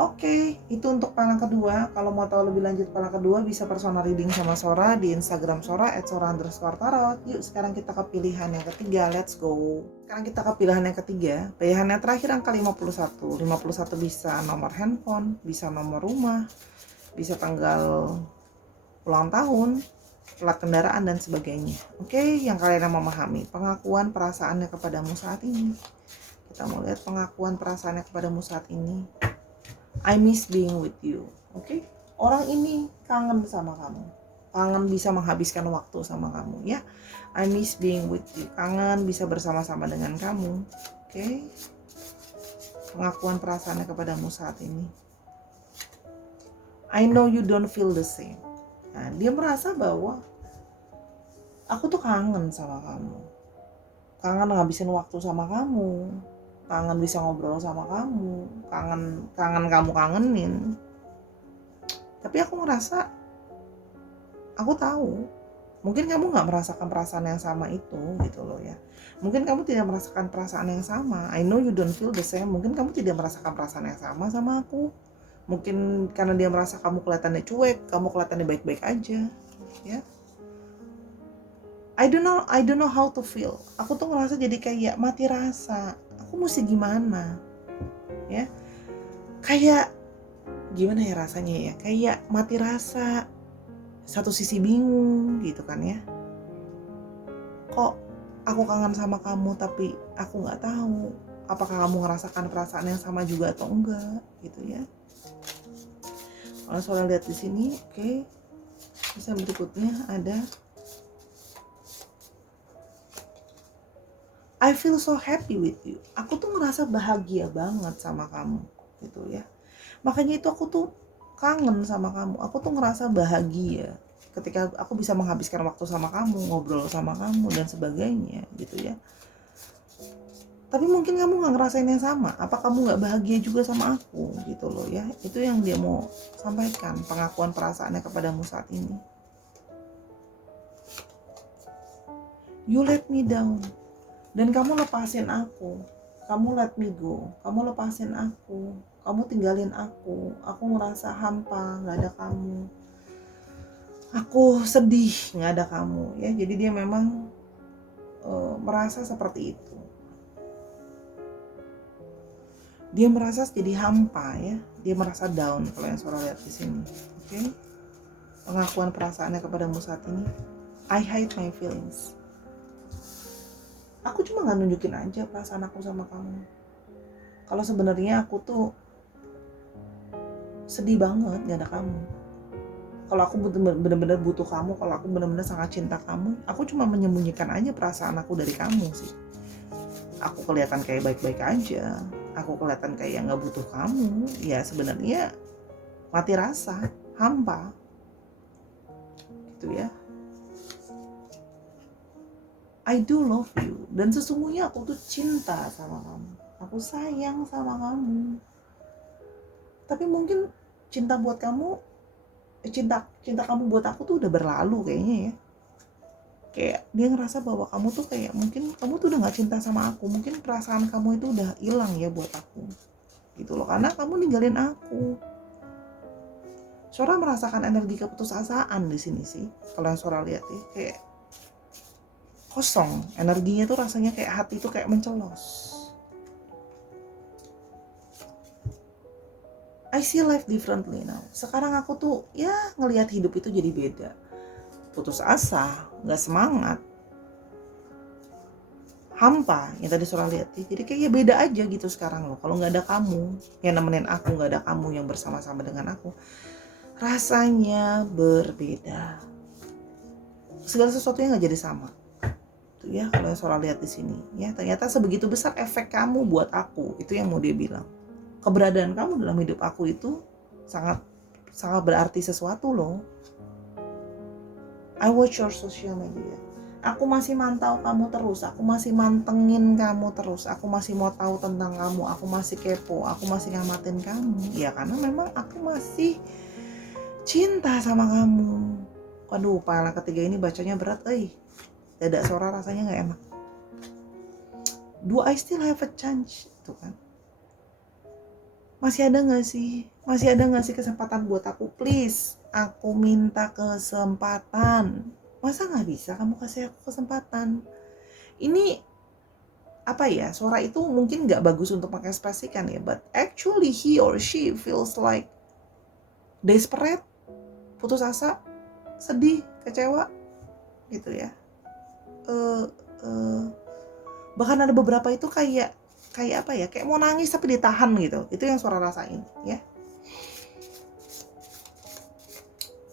Oke, itu untuk panel kedua. Kalau mau tahu lebih lanjut panel kedua, bisa personal reading sama Sora di Instagram Sora @sora_tarot. Yuk sekarang kita ke pilihan yang ketiga, let's go. Sekarang kita ke pilihan yang ketiga. Pilihan yang terakhir angka 51. 51 bisa nomor handphone, bisa nomor rumah, bisa tanggal ulang tahun, plat kendaraan, dan sebagainya. Oke, yang kalian yang memahami pengakuan perasaannya kepadamu saat ini. Kita mau lihat pengakuan perasaannya kepadamu saat ini. I miss being with you. Oke? Orang ini kangen sama kamu. Kangen bisa menghabiskan waktu sama kamu ya. I miss being with you. Kangen bisa bersama-sama dengan kamu. Oke? Pengakuan perasaannya kepadamu saat ini. I know you don't feel the same. Nah, dia merasa bahwa aku tuh kangen sama kamu. Kangen ngabisin waktu sama kamu. Kangen bisa ngobrol sama kamu, kangen kamu kangenin. Tapi aku ngerasa, aku tahu, mungkin kamu nggak merasakan perasaan yang sama itu, gitu loh ya. Mungkin kamu tidak merasakan perasaan yang sama. I know you don't feel the same. Mungkin kamu tidak merasakan perasaan yang sama aku. Mungkin karena dia merasa kamu kelihatannya cuek, kamu kelihatannya baik-baik aja, ya. I don't know how to feel. Aku tuh ngerasa jadi kayak mati rasa. Aku mesti gimana? Ya. Kayak gimana ya rasanya ya? Kayak mati rasa. Satu sisi bingung gitu kan ya. Kok aku kangen sama kamu tapi aku nggak tahu apakah kamu ngerasakan perasaan yang sama juga atau enggak gitu ya. Kalau soal lihat di sini, oke. Terus yang berikutnya ada I feel so happy with you. Aku tuh ngerasa bahagia banget sama kamu gitu ya. Makanya itu aku tuh kangen sama kamu. Aku tuh ngerasa bahagia ketika aku bisa menghabiskan waktu sama kamu, ngobrol sama kamu dan sebagainya gitu ya. Tapi mungkin kamu gak ngerasain yang sama. Apa kamu gak bahagia juga sama aku gitu loh ya. Itu yang dia mau sampaikan, pengakuan perasaannya kepadamu saat ini. You let me down. Dan kamu lepasin aku. Kamu let me go. Kamu lepasin aku. Kamu tinggalin aku. Aku ngerasa hampa, gak ada kamu. Aku sedih gak ada kamu ya. Jadi dia memang merasa seperti itu. Dia merasa jadi hampa ya. Dia merasa down kalau yang Sora lihat di sini. Oke? Pengakuan perasaannya kepadamu saat ini. I hide my feelings. Aku cuma gak nunjukin aja perasaan aku sama kamu. Kalau sebenarnya aku tuh sedih banget gak ada kamu. Kalau aku benar-benar butuh kamu, kalau aku benar-benar sangat cinta kamu, aku cuma menyembunyikan aja perasaan aku dari kamu sih. Aku kelihatan kayak baik-baik aja. Aku kelihatan kayak gak butuh kamu. Ya sebenarnya mati rasa, hampa. Gitu ya. I do love you. Dan sesungguhnya aku tuh cinta sama kamu. Aku sayang sama kamu. Tapi mungkin cinta buat kamu, cinta kamu buat aku tuh udah berlalu kayaknya ya. Kayak dia ngerasa bahwa kamu tuh kayak mungkin kamu tuh udah gak cinta sama aku. Mungkin perasaan kamu itu udah hilang ya buat aku. Gitu loh, karena kamu ninggalin aku. Sora merasakan energi keputusasaan di sini sih. Kalau yang Sora lihat ya, kayak kosong, energinya tuh rasanya kayak hati tuh kayak mencelos. I see life differently now. Sekarang aku tuh ya ngelihat hidup itu jadi beda. Putus asa, gak semangat, hampa yang tadi Sora lihat. Jadi kayak beda aja gitu sekarang loh. Kalau gak ada kamu yang nemenin aku, gak ada kamu yang bersama-sama dengan aku, rasanya berbeda. segala sesuatunya nggak jadi sama. Tuh ya, kalau Sora lihat di sini ya, ternyata sebegitu besar efek kamu buat aku, itu yang mau dia bilang. Keberadaan kamu dalam hidup aku itu sangat sangat berarti sesuatu loh. I watch your social media. Aku masih mantau kamu terus, aku masih mantengin kamu terus, aku masih mau tahu tentang kamu, aku masih kepo, aku masih ngamatin kamu. Ya karena memang aku masih cinta sama kamu. Waduh, pala ketiga ini bacanya berat, dada Sora rasanya nggak enak. Do I still have a chance? Itu kan. Masih ada nggak sih? Masih ada nggak sih kesempatan buat aku? Please, aku minta kesempatan. Masa nggak bisa kamu kasih aku kesempatan? Ini apa ya? Sora itu mungkin nggak bagus untuk mengekspresikan ya, but actually he or she feels like desperate, putus asa, sedih, kecewa, gitu ya. Bahkan ada beberapa itu kayak apa ya? Kayak mau nangis tapi ditahan gitu. Itu yang Sora rasain, ya.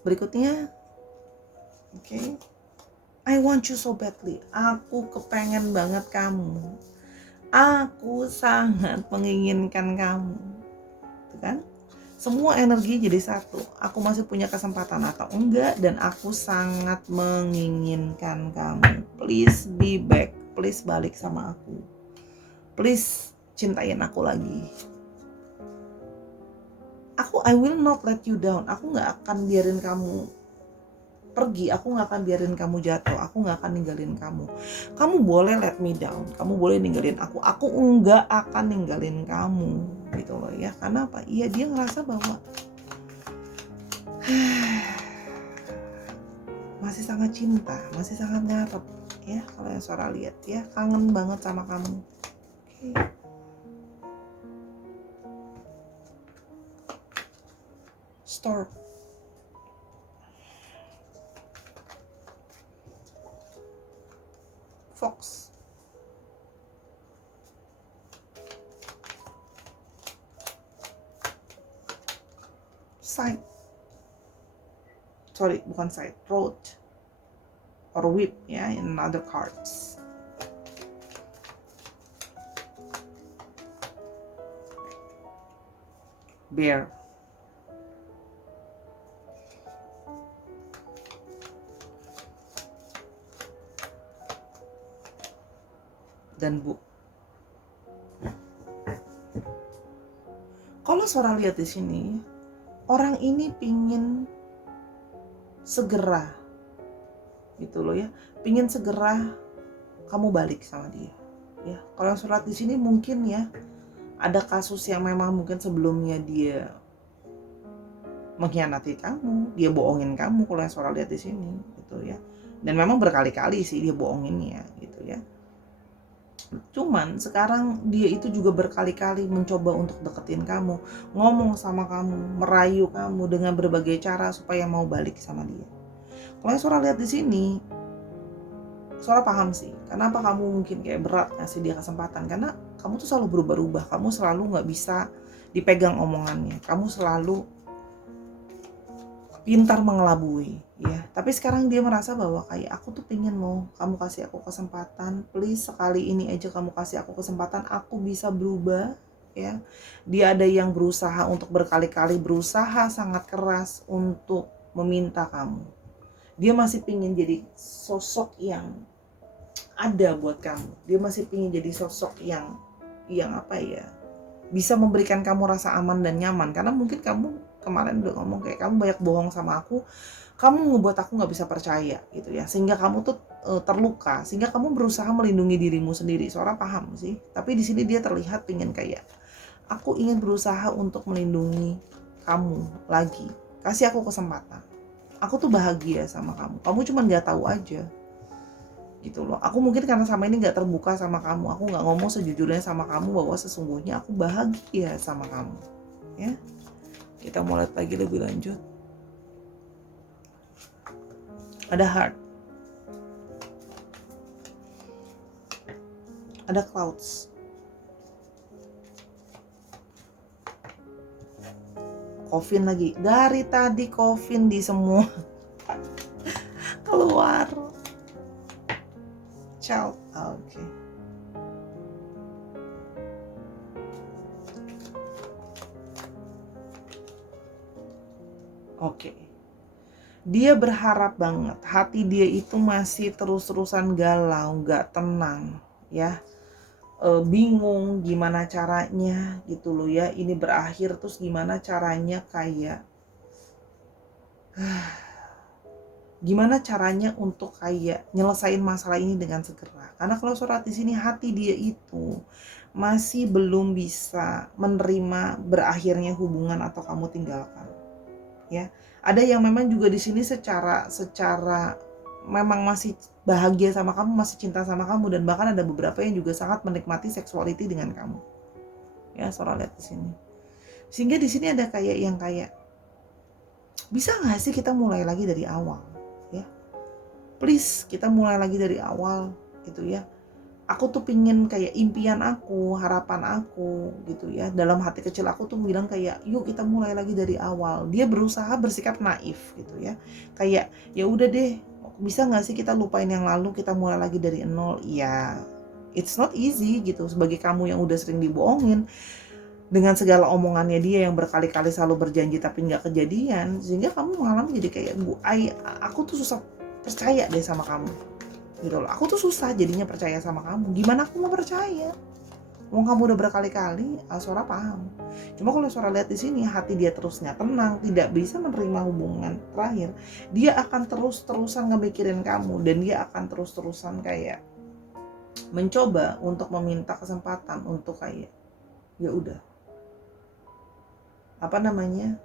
Berikutnya, oke. I want you so badly. Aku kepengen banget kamu. Aku sangat menginginkan kamu. Tuh kan? Semua energi jadi satu. Aku masih punya kesempatan atau enggak, dan aku sangat menginginkan kamu. Please be back. Please balik sama aku. Please cintain aku lagi. I will not let you down. Aku gak akan biarin kamu pergi, aku gak akan biarin kamu jatuh, aku gak akan ninggalin kamu. Kamu boleh let me down, kamu boleh ninggalin aku enggak akan ninggalin kamu, gitu loh ya. Karena apa? Iya, dia ngerasa bahwa masih sangat cinta, masih sangat ngarep ya. Kalau yang Sora lihat ya, kangen banget sama kamu. Oke. Stork. Fox. Side. Sorry, bukan side, road or whip ya, in other cards. Bear. Dan bu. Kalau Sora lihat di sini, orang ini pingin segera, gitu loh ya, pingin segera kamu balik sama dia. Ya, kalau yang Sora lihat di sini mungkin ya ada kasus yang memang mungkin sebelumnya dia mengkhianati kamu, dia bohongin kamu. Kalau yang Sora lihat di sini, gitu ya. Dan memang berkali-kali sih dia bohonginnya, gitu ya. Cuman sekarang dia itu juga berkali-kali mencoba untuk deketin kamu, ngomong sama kamu, merayu kamu dengan berbagai cara supaya mau balik sama dia. Kalau yang Sora lihat di sini, Sora paham sih kenapa kamu mungkin kayak berat ngasih dia kesempatan, karena kamu tuh selalu berubah-ubah, kamu selalu nggak bisa dipegang omongannya, kamu selalu pintar mengelabui ya. Tapi sekarang dia merasa bahwa kayak aku tuh pengen loh kamu kasih aku kesempatan, please sekali ini aja kamu kasih aku kesempatan, aku bisa berubah ya. Dia ada yang berusaha untuk berkali-kali, berusaha sangat keras untuk meminta kamu. Dia masih pengen jadi sosok yang ada buat kamu. Dia masih pengen jadi sosok yang apa ya, bisa memberikan kamu rasa aman dan nyaman. Karena mungkin kamu kemarin udah ngomong kayak kamu banyak bohong sama aku, kamu ngebuat aku nggak bisa percaya gitu ya, sehingga kamu tuh terluka, sehingga kamu berusaha melindungi dirimu sendiri. Seorang paham sih, tapi di sini dia terlihat pengen kayak aku ingin berusaha untuk melindungi kamu lagi, kasih aku kesempatan, aku tuh bahagia sama kamu, kamu cuma nggak tahu aja gitu loh. Aku mungkin karena sama ini nggak terbuka sama kamu, aku nggak ngomong sejujurnya sama kamu bahwa sesungguhnya aku bahagia sama kamu ya. Kita mau lihat lagi lebih lanjut. Ada heart, ada clouds, coffin lagi. Dari tadi coffin di semua keluar. Child. Oke. Oke. Dia berharap banget, hati dia itu masih terus-terusan galau, nggak tenang, ya. Bingung gimana caranya gitu loh ya. Ini berakhir terus gimana caranya kayak gimana caranya untuk kayak nyelesain masalah ini dengan segera. Karena kalau surat di sini hati dia itu masih belum bisa menerima berakhirnya hubungan atau kamu tinggalkan. Ya. Ada yang memang juga di sini secara memang masih bahagia sama kamu, masih cinta sama kamu, dan bahkan ada beberapa yang juga sangat menikmati sexuality dengan kamu. Ya, Sora lihat di sini. Sehingga di sini ada kayak yang kayak bisa nggak sih kita mulai lagi dari awal, ya? Please, kita mulai lagi dari awal gitu ya. Aku tuh pingin kayak impian aku, harapan aku gitu ya. Dalam hati kecil aku tuh bilang kayak, yuk kita mulai lagi dari awal. Dia berusaha bersikap naif gitu ya. Kayak, ya udah deh, bisa nggak sih kita lupain yang lalu, kita mulai lagi dari nol? Ya, it's not easy gitu. Sebagai kamu yang udah sering dibohongin, dengan segala omongannya dia yang berkali-kali selalu berjanji tapi nggak kejadian, sehingga kamu mengalami jadi kayak, aku tuh susah percaya deh sama kamu gitu loh. Aku tuh susah jadinya percaya sama kamu. Gimana aku mau percaya? Wong kamu udah berkali-kali, Sora paham. Cuma kalau Sora lihat di sini hati dia terusnya tenang, tidak bisa menerima hubungan terakhir. Dia akan terus-terusan ngemikirin kamu, dan dia akan terus-terusan kayak mencoba untuk meminta kesempatan untuk kayak, ya udah, apa namanya,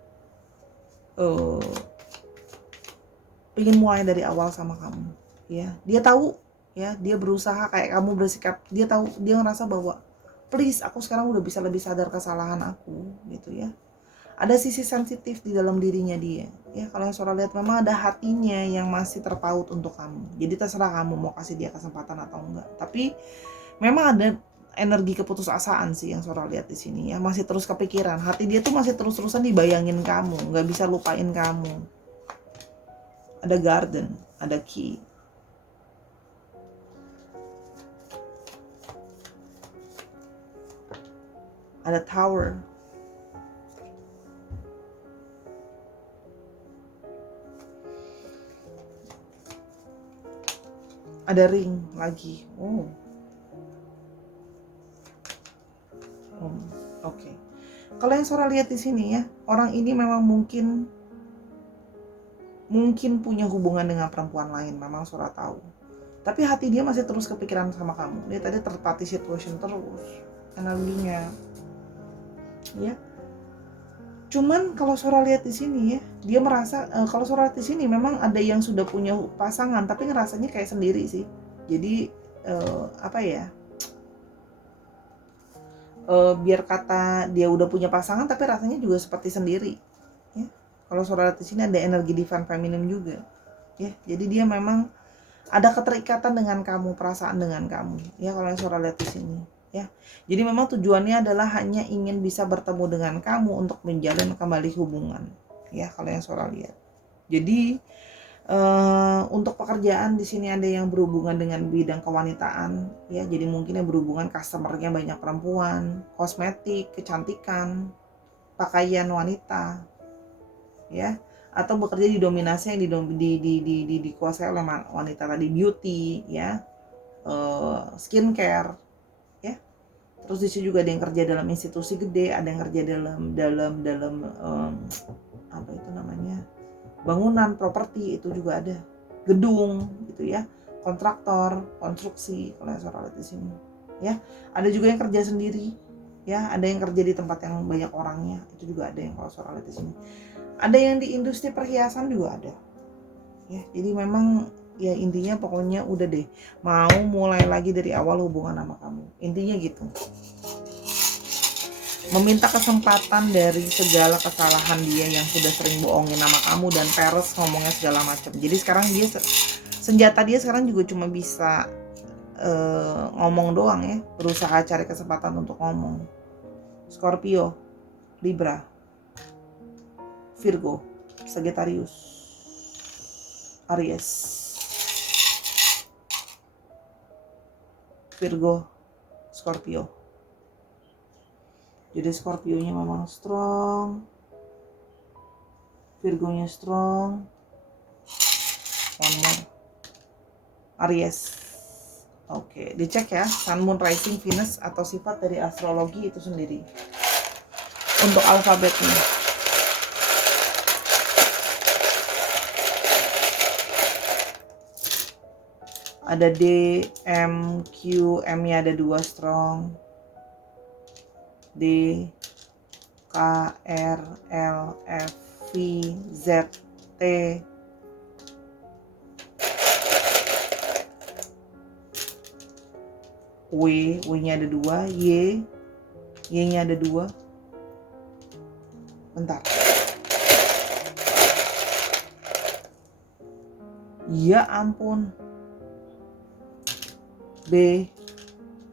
pengen mulai dari awal sama kamu. Ya, dia tahu ya, dia berusaha kayak kamu bersikap, dia tahu, dia ngerasa bahwa please, aku sekarang udah bisa lebih sadar kesalahan aku gitu ya. Ada sisi sensitif di dalam dirinya dia ya. Kalau yang Sora lihat memang ada hatinya yang masih terpaut untuk kamu. Jadi terserah kamu mau kasih dia kesempatan atau enggak. Tapi memang ada energi keputusasaan sih yang Sora lihat di sini ya. Masih terus kepikiran, hati dia tuh masih terus-terusan dibayangin kamu, nggak bisa lupain kamu. Ada garden, ada key. Ada tower. Ada ring lagi. Oke. Kalau yang Sora lihat di sini ya, orang ini memang mungkin punya hubungan dengan perempuan lain, memang Sora tahu. Tapi hati dia masih terus kepikiran sama kamu. Dia tadi terpati situation terus energinya. Ya. Cuman kalau Sora lihat di sini ya, dia merasa kalau Sora lihat di sini memang ada yang sudah punya pasangan, tapi ngerasanya kayak sendiri sih. Jadi apa ya? Biar kata dia udah punya pasangan, tapi rasanya juga seperti sendiri. Ya. Kalau Sora lihat di sini ada energi divine feminine juga. Ya, jadi dia memang ada keterikatan dengan kamu, perasaan dengan kamu. Ya, kalau yang Sora lihat di sini. Ya, jadi memang tujuannya adalah hanya ingin bisa bertemu dengan kamu untuk menjalin kembali hubungan. Ya, kalau yang Sora lihat. Jadi untuk pekerjaan di sini ada yang berhubungan dengan bidang kewanitaan, ya. Jadi mungkin yang berhubungan customernya banyak perempuan, kosmetik, kecantikan, pakaian wanita, ya. Atau bekerja di dominasi yang dikuasai oleh wanita tadi, beauty, ya, skincare. Terus di sini juga ada yang kerja dalam institusi gede, ada yang kerja dalam apa itu namanya, bangunan, properti, itu juga ada, gedung gitu ya, kontraktor, konstruksi, kalau yang Sora lihat di sini ya. Ada juga yang kerja sendiri ya, ada yang kerja di tempat yang banyak orangnya, itu juga ada yang kalau Sora lihat di sini. Ada yang di industri perhiasan juga ada ya. Jadi memang ya intinya pokoknya udah deh, mau mulai lagi dari awal hubungan sama kamu, intinya gitu. Meminta kesempatan dari segala kesalahan dia yang sudah sering bohongin nama kamu dan peres ngomongnya segala macam. Jadi sekarang dia senjata dia sekarang juga cuma bisa ngomong doang ya, berusaha cari kesempatan untuk ngomong. Scorpio, Libra, Virgo, Sagittarius, Aries. Virgo, Scorpio. Jadi Scorpio-nya memang strong, Virgo-nya strong. One more. Aries. Oke, dicek ya, Sun, Moon, Rising, Venus atau sifat dari astrologi itu sendiri. Untuk alfabetnya. Ada D, M, Q, M-nya ada 2 strong. D, K, R, L, F, V, Z, T. W-nya ada 2, Y-nya ada 2. Bentar. Ya ampun. B,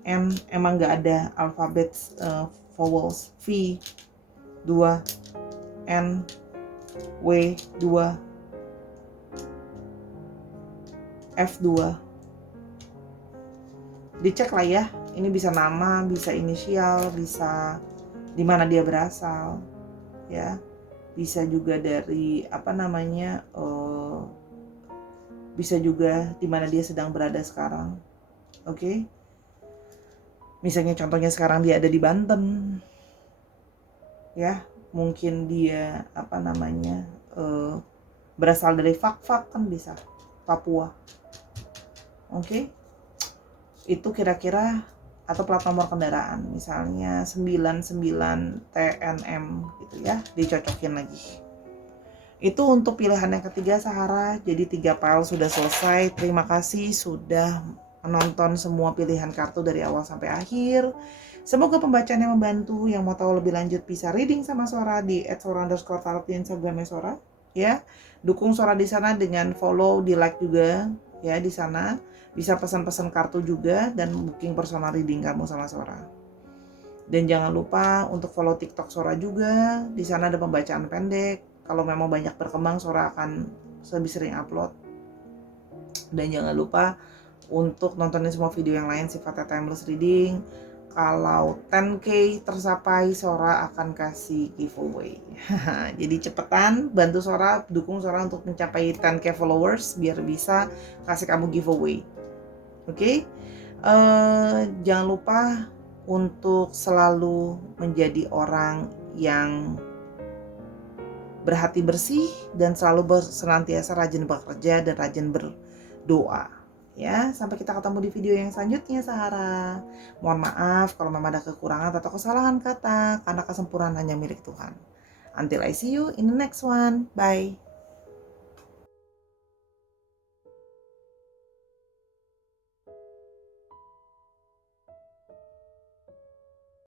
M emang nggak ada alfabet vowels. V 2, N, W 2, F 2. Dicek lah ya, ini bisa nama, bisa inisial, bisa di mana dia berasal, ya, bisa juga dari bisa juga di mana dia sedang berada sekarang, oke? Misalnya contohnya sekarang dia ada di Banten, ya, mungkin dia berasal dari Fak-Fak kan bisa, Papua, oke? Itu kira-kira, atau plat nomor kendaraan misalnya 99 TNM gitu ya, dicocokin lagi. Itu untuk pilihan yang ketiga Sahara. Jadi 3 file sudah selesai. Terima kasih sudah menonton semua pilihan kartu dari awal sampai akhir. Semoga pembacaannya membantu. Yang mau tahu lebih lanjut bisa reading sama Sora di @sora_tarot di Instagramnya Sora, ya. Dukung Sora di sana dengan follow, di like juga ya di sana. Bisa pesan-pesan kartu juga dan booking personal reading kamu sama Sora. Dan jangan lupa untuk follow TikTok Sora juga. Di sana ada pembacaan pendek. Kalau memang banyak berkembang, Sora akan lebih sering upload. Dan jangan lupa untuk nontonin semua video yang lain sifatnya timeless reading. Kalau 10K tercapai, Sora akan kasih giveaway. Jadi cepetan bantu Sora, dukung Sora untuk mencapai 10K followers biar bisa kasih kamu giveaway. Oke? Jangan lupa untuk selalu menjadi orang yang berhati bersih dan selalu senantiasa rajin bekerja dan rajin berdoa. Ya, sampai kita ketemu di video yang selanjutnya, Sahara. Mohon maaf kalau memang ada kekurangan atau kesalahan kata, karena kesempurnaan hanya milik Tuhan. Until I see you in the next one. Bye.